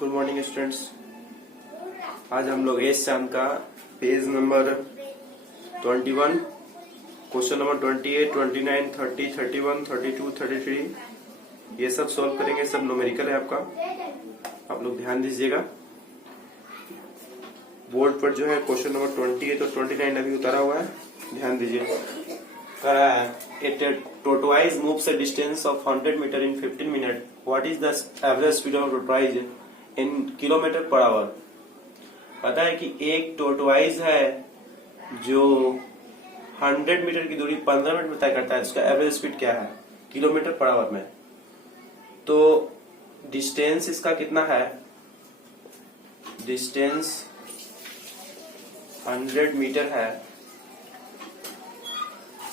Good morning students. आज हम लोग एस सैम का पेज नंबर 21, क्वेश्चन नंबर 28, 29, 30, 31, 32, 33 ये सब सॉल्व करेंगे। सब न्यूमेरिकल है आपका, आप लोग ध्यान दीजिएगा। बोर्ड पर जो है क्वेश्चन नंबर 28 और 29 अभी उतारा हुआ है, ध्यान दीजिए। करा है it tortoise moves a distance of 100 metre in 15 minute. What is the average speed of tortoise in kilometre per hour. पता है कि एक टोटवाइज है जो 100 मीटर की दूरी 15 मिनट में तय करता है, उसका एवरेज स्पीड क्या है किलोमीटर पर आवर में। तो डिस्टेंस इसका कितना है, डिस्टेंस 100 मीटर है।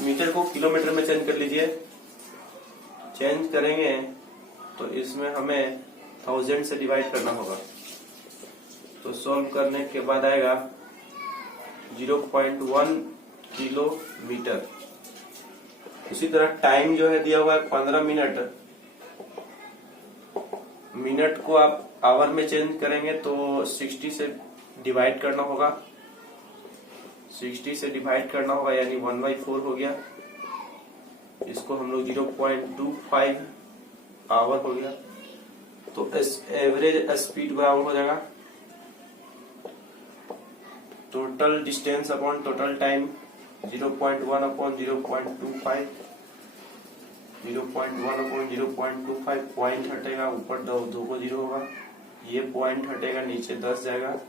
मीटर को किलोमीटर में चेंज कर लीजिए। चेंज करेंगे तो इसमें हमें 1000 से डिवाइड करना होगा। तो सॉल्व करने के बाद आएगा 0.1 किलोमीटर। इसी तरह टाइम जो है दिया हुआ है 15 मिनट। मिनट को आप आवर में चेंज करेंगे तो 60 से डिवाइड करना होगा। 60 से डिवाइड करना होगा यानी 1/4 हो गया। इसको हम लोग 0.25 आवर हो गया। तो एवरेज स्पीड बराबर हो जाएगा total distance upon total time 0.1 upon 0.25। 0.1 upon 0.25 point हटेगा, ऊपर दो को 0 होगा। ये पॉइंट हटेगा, नीचे 10 जाएगा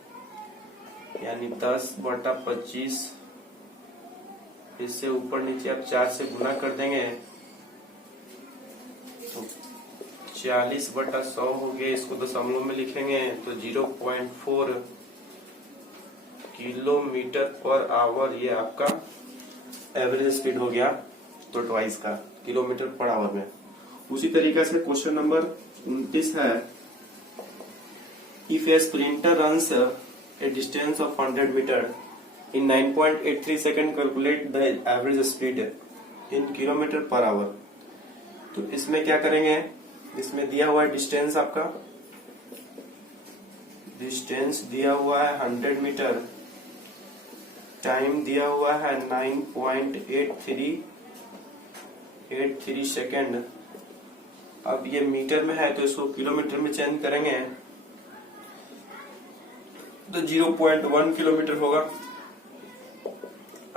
यानी 10/25। इससे ऊपर नीचे आप 4 से गुना कर देंगे तो 40/100 हो गया। इसको दशमलव में लिखेंगे तो 0.4 किलोमीटर पर आवर ये आपका एवरेज स्पीड हो गया टोटवाइज का किलोमीटर पर आवर में। उसी तरीके से क्वेश्चन नंबर 29 है, if A sprinter runs a distance of 100 meter in 9.83 second, calculate the average speed in kilometer per hour। तो इसमें क्या करेंगे, इसमें दिया हुआ है डिस्टेंस, आपका डिस्टेंस दिया हुआ है 100 मीटर, टाइम दिया हुआ है 9.83 सेकेंड। अब ये मीटर में है तो इसको किलोमीटर में चेंज करेंगे तो 0.1 किलोमीटर होगा।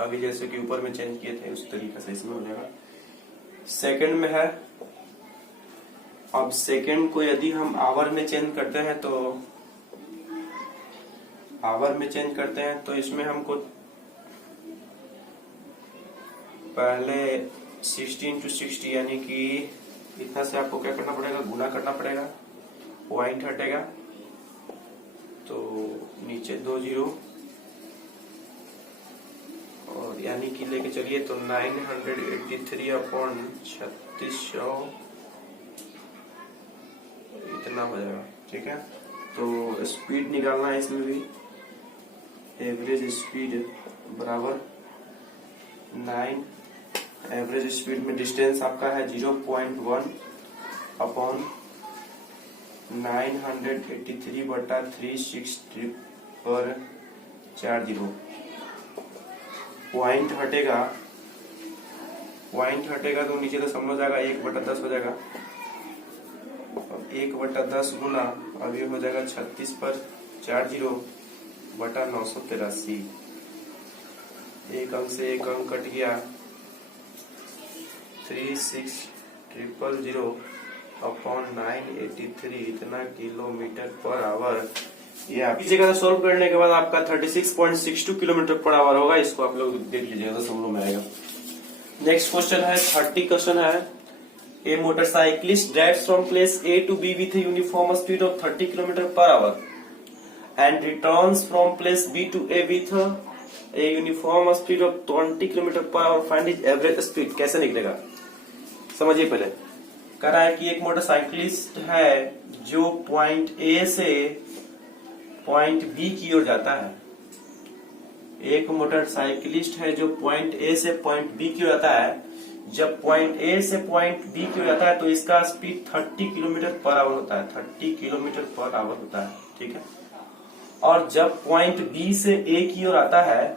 अभी जैसे कि ऊपर में चेंज किए थे उस तरीके से इसमें हो जाएगा। सेकंड में है, अब सेकंड को यदि हम आवर में चेंज करते हैं तो इसमें हमको पहले 60 × 60 यानी कि इतना से आपको क्या करना पड़ेगा, गुना करना पड़ेगा। पॉइंट हटेगा तो नीचे 2 0 और यानी कि लेके चलिए तो 983 अपॉन 3600 इतना हो जाएगा। ठीक है, तो स्पीड निकालना है इसमें भी। एवरेज स्पीड बराबर 9, एवरेज स्पीड में डिस्टेंस आपका है 0.1 अपॉन 983/360 पॉइंट हटेगा तो नीचे दशमलव जाएगा, 1/10 हो जाएगा। अब 1/10 गुना अब ये हो जाएगा 36/40/983। एक अंक से एक अंक कट गया, 36000 अपॉन 983 इतना किलोमीटर पर आवर। ये आप इसी का सोल्व करने के बाद आपका 36.62 किलोमीटर पर आवर होगा। इसको आप लोग देख लीजिएगा, दशमलव में आएगा। नेक्स्ट क्वेश्चन है 30 क्वेश्चन है, a motorcyclist drives from place A to B with uniform speed of 30 kilometre per hour and returns from place B to A with a uniform speed of 20 kilometre per hour. Find his average speed. कैसे निकलेगा समझिए। पहले कह रहा है कि एक motorcyclist है जो पॉइंट ए से पॉइंट बी की ओर जाता है। एक मोटरसाइकिलिस्ट है जो पॉइंट ए से पॉइंट बी की ओर जाता है। जब पॉइंट ए से पॉइंट बी की ओर जाता है तो इसका स्पीड 30 किलोमीटर पर आवर होता है, 30 किलोमीटर पर आवर होता है, ठीक है। और जब पॉइंट बी से ए की ओर आता है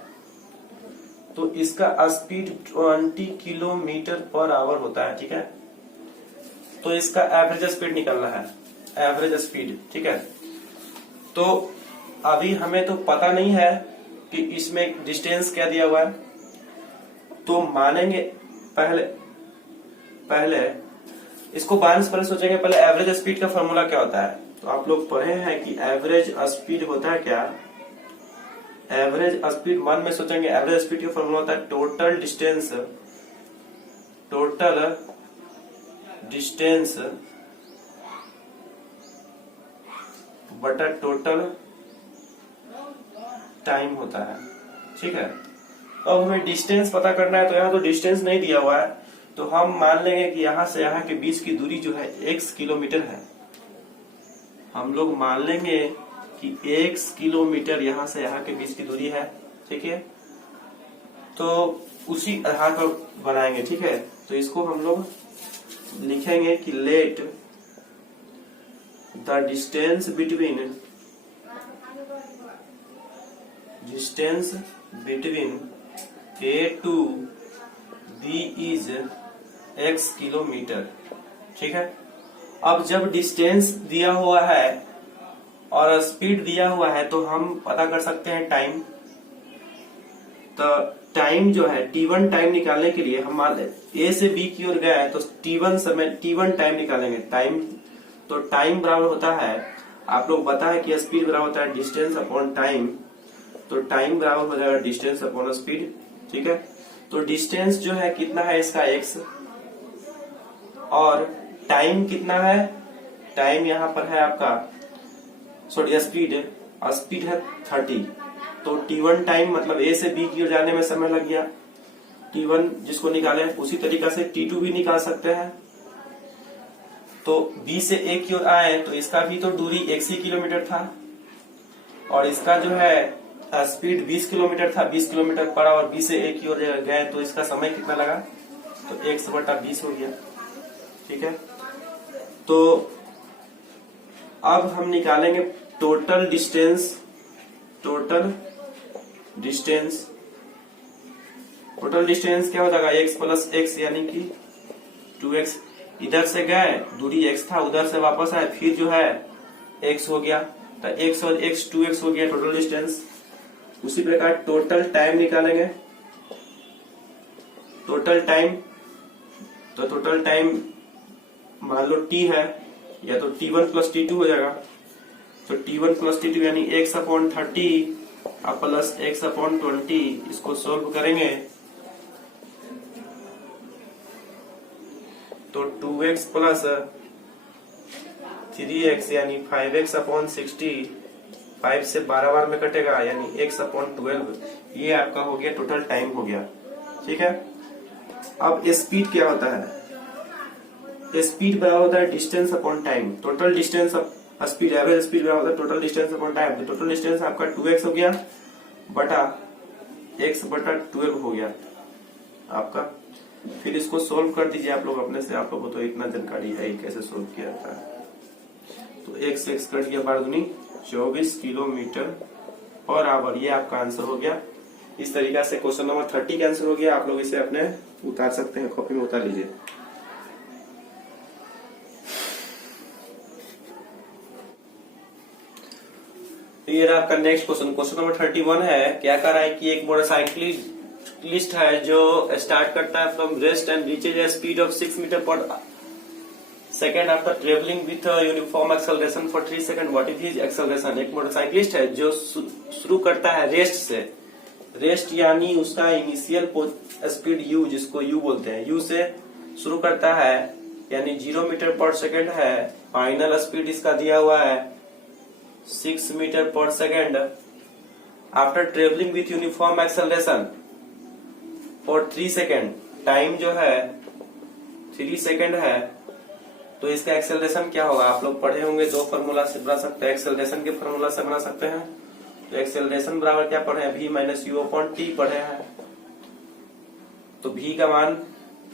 तो इसका स्पीड 20 किलोमीटर पर आवर होता है, ठीक है। तो इसका एवरेज स्पीड निकलना है, एवरेज स्पीड, ठीक है। तो अभी हमें तो पता नहीं है कि इसमें डिस्टेंस क्या दिया हुआ है, तो मानेंगे पहले इसको मानने से पहले सोचेंगे पहले एवरेज स्पीड का फॉर्मूला क्या होता है। तो आप लोग पढ़े हैं कि एवरेज स्पीड होता है क्या, एवरेज स्पीड मन में सोचेंगे, एवरेज स्पीड का फॉर्मूला होता है टोटल डिस्टेंस बटा टोटल टाइम होता है, ठीक है। अब हमें डिस्टेंस पता करना है, तो यहाँ तो डिस्टेंस नहीं दिया हुआ है, तो हम मान लेंगे कि यहाँ से यहाँ के बीच की दूरी जो है x किलोमीटर है। हम लोग मान लेंगे कि x किलोमीटर यहाँ से यहाँ के बीच की दूरी है, ठीक है। तो उसी आधार पर बनाएंगे, ठीक है। तो इसको हम लोग लिखेंगे कि let the distance between A to B is x kilometre, ठीक है। अब जब डिस्टेंस दिया हुआ है और स्पीड दिया हुआ है तो हम पता कर सकते हैं टाइम। तो टाइम जो है t1 टाइम निकालने के लिए हम मान ले A से B की ओर गए तो t1 टाइम निकालेंगे। टाइम तो टाइम बराबर होता है, आप लोग पता है कि स्पीड बराबर होता है डिस्टेंस अपॉन टाइम, तो टाइम बराबर हो जाएगा डिस्टेंस अपॉन स्पीड, ठीक है। तो डिस्टेंस जो है कितना है इसका x, और टाइम कितना है, टाइम यहाँ पर है आपका सॉरी स्पीड है 30। तो t1 टाइम मतलब A से B की ओर जाने में समय लग गया, t1 जिसको निकाले उसी तरीका से t2 भी निकाल सकते हैं। तो B से A की ओर आए तो इसका भी तो दूरी x ही किलोमीटर था, और इसका जो है स्पीड 20 किलोमीटर था, 20 किलोमीटर पर आवर। B से A की ओर गए तो इसका समय कितना लगा, तो x बटा 20 हो गया, ठीक है। तो अब हम निकालेंगे टोटल डिस्टेंस क्या हो जाएगा, x प्लस एक्स यानी कि 2x। इधर से गए दूरी x था, उधर से वापस आए फिर जो है x हो गया, तो x और x 2x हो गया टोटल डिस्टेंस। उसी प्रकार टोटल टाइम निकालेंगे, टोटल टाइम मान लो t है, या तो t1 प्लस t2 हो जाएगा। तो t1 प्लस t2 यानी x upon 30 plus x upon 20, इसको सोल्व करेंगे तो 2x प्लस 3x यानी 5x अपॉन 60, 5 से 12 बार में कटेगा यानी x अपॉन 12, ये आपका हो गया टोटल टाइम हो गया, ठीक है। अब स्पीड क्या होता है, स्पीड बराबर होता है distance upon time. Total distance speed average speed बराबर होता है टोटल डिस्टेंस अपॉन टाइम। तो टोटल डिस्टेंस आपका 2x हो गया बटा x बटा 12 हो गया आपका। फिर इसको सोल्व कर दीजिए आप लोग अपने से, आप लोगों को तो इतना जानकारी है कैसे सोल्व किया जाता है। तो x कट गया 12 दूनी 24 किलोमीटर पर आवर, ये आपका आंसर हो गया। इस तरीका से क्वेश्चन नंबर 30 का आंसर हो गया। आप लोग इसे अपने उतार सकते हैं, कॉपी में उतार लीजिए। ये रहा आपका नेक्स्ट क्वेश्चन नंबर 31 है। क्या कर रहा है कि एक मोटरसाइकिलिस्ट है जो स्टार्ट करता है from rest and reaches a speed of 6 metre per second after travelling with uniform acceleration for 3 second. What is his acceleration. एक मोटरसाइकिलिस्ट है जो शुरू करता है रेस्ट से, रेस्ट यानी उसका इनिशियल स्पीड u, जिसको u बोलते हैं, u से शुरू करता है यानी 0 मीटर पर सेकेंड है। फाइनल स्पीड इसका दिया हुआ है 6 metre per second. After travelling with uniform acceleration for 3 second, time जो है 3 सेकेंड है, तो इसका एक्सेलरेशन क्या होगा। आप लोग पढ़े होंगे, दो फॉर्मूला से बना सकते हैं, एक्सेलरेशन के फॉर्मूला से बना सकते हैं। तो एक्सेलरेशन बराबर क्या पढ़े हैं, v minus you upon T पढ़े हैं। तो v का मान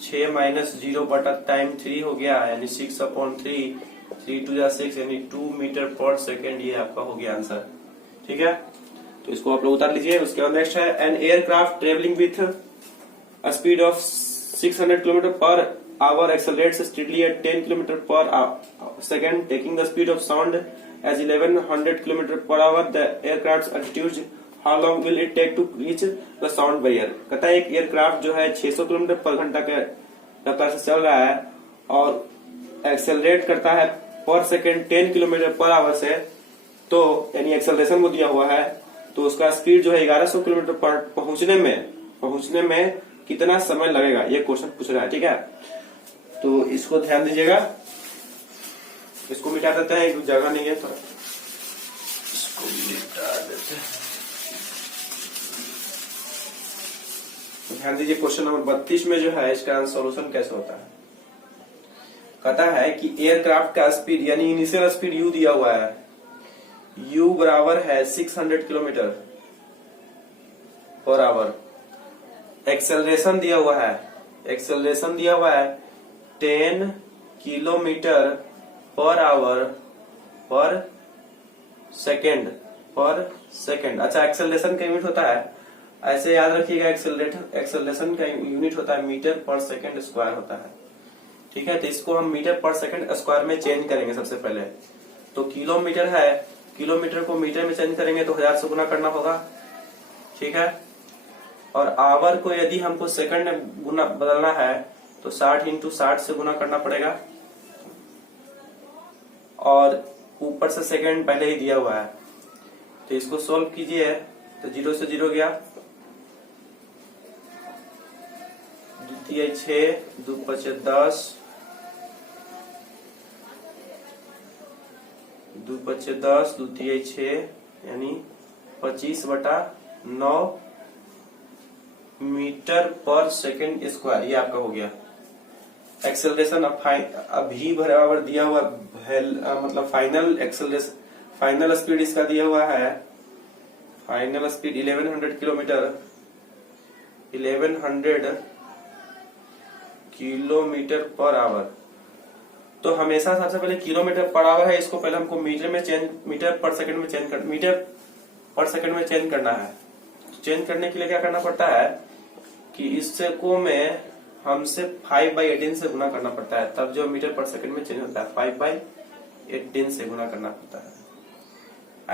6 माइनस 0 बटा टाइम 3 हो गया, यानी 6/3, 3 2 जा 6, यानी 2 मीटर पर सेकेंड। ये आपका हो गया आंसर। ठीक है, तो इसको आप लोग उतार लीजिए। उसके बाद नेक्स्ट है an aircraft travelling with a speed of 600 kilometre per hour accelerates steadily at 10 kilometre per second taking the speed of sound as 1100 kilometre per hour. The aircraft altitude how long will it take to reach the sound barrier. कहता है एक aircraft जो है 600 kilometre पर घंटा के रफ्तार से चल रहा है और एक्सेलरेट करता है पर सेकेंड 10 किलोमीटर पर आवर से, तो यानी एक्सेलरेशन को दिया हुआ है, तो उसका स्पीड जो है 1100 किलोमीटर पर पहुंचने में कितना समय लगेगा, ये क्वेश्चन पूछ रहा है। ठीक है, तो इसको ध्यान दीजिएगा। इसको मिटा देते हैं, एक जगह नहीं है तो इसको मिटा देते हैं। ध्यान दीजिए, क्वेश्चन नंबर 32 में जो है इसका सोल्यूशन कैसे होता है। कहता है कि एयरक्राफ्ट का स्पीड यानी इनिशियल स्पीड u दिया हुआ है, u बराबर है 600 किलोमीटर पर आवर। एक्सेलरेशन दिया हुआ है 10 किलोमीटर पर आवर पर सेकेंड। अच्छा, एक्सेलरेशन का यूनिट होता है, ऐसे याद रखिएगा, एक्सेलरेशन का यूनिट होता है मीटर पर सेकेंड स्क्वायर होता है। ठीक है, तो इसको हम मीटर पर सेकेंड स्क्वायर में चेंज करेंगे सबसे पहले। तो किलोमीटर है, किलोमीटर को मीटर में चेंज करेंगे तो 1000 से गुना करना होगा। ठीक है, और आवर को यदि हमको सेकंड में गुना बदलना है तो 60 इंटू 60 से गुना करना पड़ेगा, और ऊपर से सेकंड पहले ही दिया हुआ है। तो इसको सोल्व कीजिए तो 0 से 0 गया, 2 6, 2 5 10, 2 5 10, 2 3 6, यानी 25/9 मीटर पर सेकेंड स्क्वायर। ये आपका हो गया एक्सेलरेशन। अभी बराबर दिया हुआ मतलब फाइनल एक्सेलरेशन, फाइनल स्पीड इसका दिया हुआ है, final speed 1100 kilometre, 1100 kilometre per our. तो हमेशा सबसे पहले किलोमीटर पर आवर है, इसको पहले हमको मीटर पर सेकंड में चेंज करना है। चेंज करने के लिए क्या करना पड़ता है कि इससे को में हमसे 5/18 से गुना करना पड़ता है, तब जो मीटर पर सेकंड में चेंज होता है 5/18 से गुना करना पड़ता है।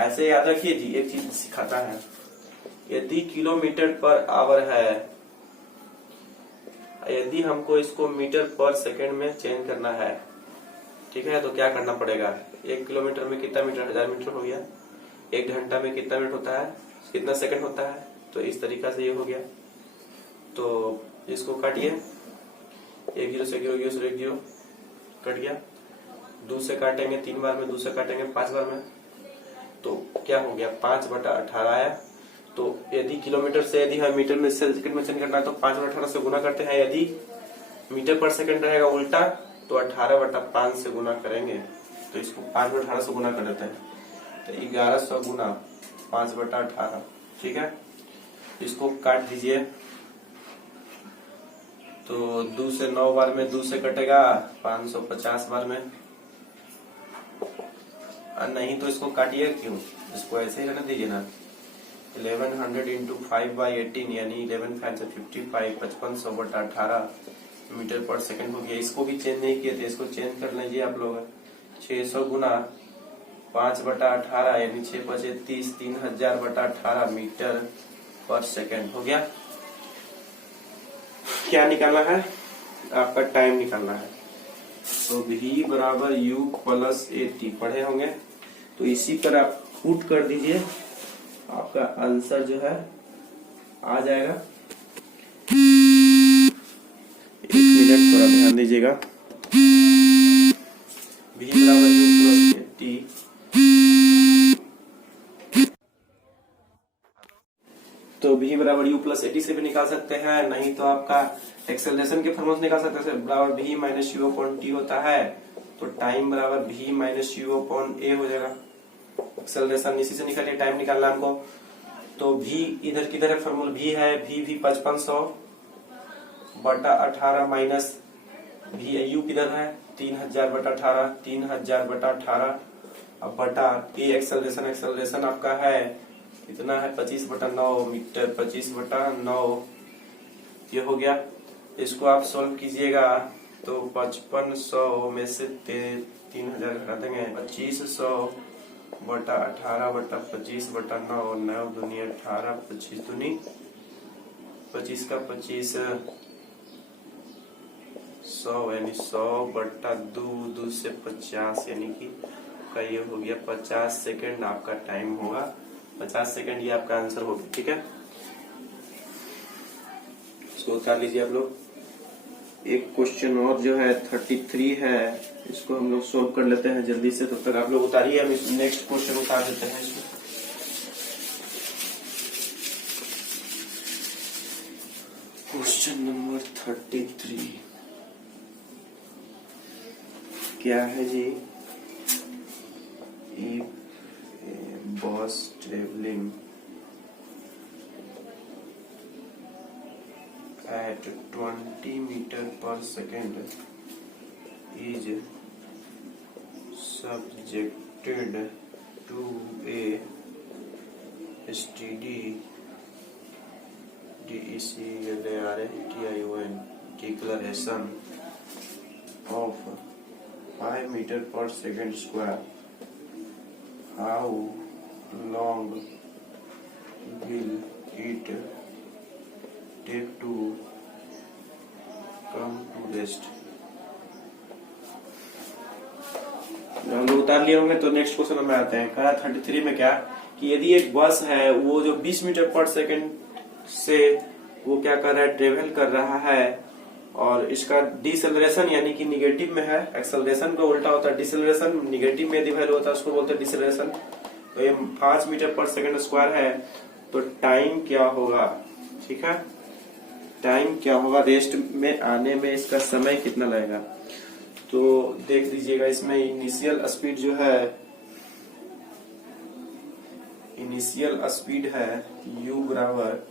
ऐसे याद रखिए जी, एक चीज सिखाता है, यदि किलोमीटर पर आवर है, यदि हमको इसको मीटर पर सेकंड में चेंज करना है, ठीक है, तो क्या करना पड़ेगा, 1 किलोमीटर में कितना मीटर, 1000 मीटर हो गया। 1 घंटा में कितना मिनट होता है, कितना सेकंड होता है, तो इस तरीका से ये हो गया। तो इसको काटिए, 1 0 से 0 0 1 0 कट गया। 2 से काटेंगे 3 बार में, 2 से काटेंगे 5 बार में, तो क्या हो गया 5/18 आया। तो यदि किलोमीटर से यदि हम मीटर में सेकंड में चेंज करना है तो 5/18 से गुना करते हैं। यदि मीटर पर सेकंड रहेगा उल्टा तो 18/5 से गुना करेंगे, तो इसको 5/18 से गुना कर देते हैं, तो 1100 गुना 5/18। ठीक है, इसको काट दीजिए, तो 2 से 9 बार में 2 से कटेगा 550 बार में, नहीं तो इसको काटिए क्यों, इसको ऐसे ही रहने दीजिए ना। 1100 इंटू 5/18 यानी 11 5 से 55, 5500/18 मीटर पर सेकंड हो गया। इसको भी चेंज नहीं किए थे, इसको चेंज कर लीजिए आप लोग। 600 गुना 5/18 यानी 6 5 30, 3000/18 मीटर पर सेकंड हो गया। क्या निकालना है, आपका टाइम निकालना है। तो v बराबर u प्लस AT पढ़े होंगे, तो इसी पर आप पुट कर दीजिए, आपका आंसर जो है आ जाएगा। 1 मिनट थोड़ा ध्यान दीजिएगा। v बराबर u प्लस AT, तो v बराबर u प्लस AT से भी निकाल सकते हैं, नहीं तो आपका एक्सेलरेशन के फॉर्मूला निकाल सकते हैं, बराबर v minus u upon t होता है, तो टाइम बराबर v minus u upon a हो जाएगा। एक्सेलरेशन इसी से निकालिए, टाइम निकालना है हमको। तो v इधर किधर है, फॉर्मूला v है, v 5500 बटा 18 माइनस भी यू किधर है 3000 बटा 18, 3000 बटा 18 अब बटा ए एक्सेलरेशन आपका है इतना है 25 बटा 9 मीटर, 25 बटा 9 ये हो गया। इसको आप सॉल्व कीजिएगा तो 5500 में से 3000 घटा देंगे 2500 बटा 18 बटा 25 बटा 9, 9 दूनी 18, 25 दूनी 25 का 25 100 यानी 100 बटा 2 से 50 यानी कि का ये हो गया 50 सेकेंड आपका टाइम होगा, 50 सेकेंड ये आपका आंसर होगा। ठीक है, इसको उतार लीजिए आप लोग। एक क्वेश्चन और जो है 33 है, इसको हम लोग सोल्व कर लेते हैं जल्दी से, तब तक आप लोग उतारिए, हम नेक्स्ट क्वेश्चन उतार देते हैं इसमें। क्वेश्चन नंबर 33 क्या है जी? If a bus traveling at 20 meter per second is subjected to a steady deceleration of 5 meter per second square, how long will it take to come to rest? हम लोग उतार लिए होंगे तो नेक्स्ट क्वेश्चन में आते हैं। कहा 33 में क्या कि यदि एक बस है वो जो 20 मीटर पर सेकंड से वो क्या कर रहा है, ट्रेवल कर रहा है, और इसका डिसेलरेशन यानी कि निगेटिव में है। एक्सेलरेशन का उल्टा होता है डिसेलरेशन, निगेटिव में यदि वैल्यू होता है उसको बोलते हैं डिसेलरेशन। तो ये 5 मीटर पर सेकंड स्क्वायर है, तो टाइम क्या होगा? ठीक है, टाइम क्या होगा, रेस्ट में आने में इसका समय कितना लगेगा? तो देख लीजिएगा, इसमें इनिशियल स्पीड जो है, इनिशियल स्पीड है u बराबर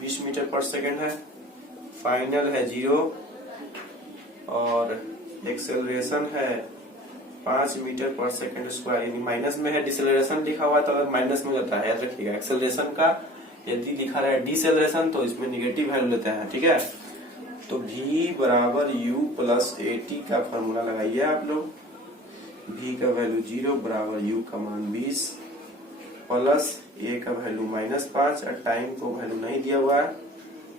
20 मीटर पर सेकंड है, फाइनल है 0 और एक्सेलरेशन है 5 मीटर पर सेकंड स्क्वायर, यानी माइनस में है, डिसेलरेशन लिखा हुआ तो अगर माइनस में जाता है, याद रखिएगा। एक्सेलरेशन का यदि लिखा रहा है डिसेलरेशन तो इसमें निगेटिव वैल्यू लेता है। ठीक है, तो v बराबर u प्लस 80 का फॉर्मूला लगाइए आप लोग। v का वैल्यू 0 बराबर u का मान 20 प्लस a का वैल्यू -5 और टाइम को वैल्यू नहीं दिया हुआ है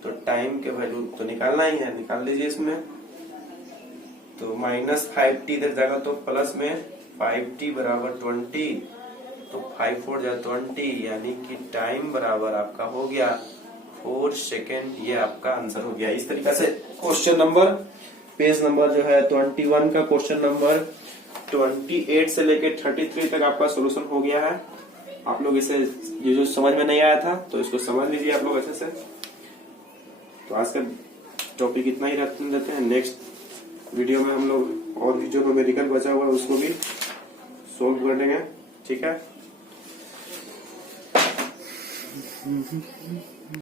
तो टाइम के वैल्यू तो निकालना ही है, निकाल लीजिए इसमें। तो -5t इधर जाएगा तो प्लस में 5t बराबर 20, तो 5 4 जा 20, यानी कि टाइम बराबर आपका हो गया 4 सेकेंड। ये आपका आंसर हो गया। इस तरीका से क्वेश्चन नंबर, पेज नंबर जो है 21 का क्वेश्चन नंबर 28 से लेके 33 तक आपका सोल्यूशन हो गया है। आप लोग इसे ये जो समझ में नहीं आया था तो इसको समझ लीजिए आप लोग अच्छे से। तो आज का टॉपिक इतना ही रहते हैं। नेक्स्ट वीडियो में हम लोग और भी जो न्यूमेरिकल बचा हुआ है उसको भी सोल्व कर देंगे। ठीक है।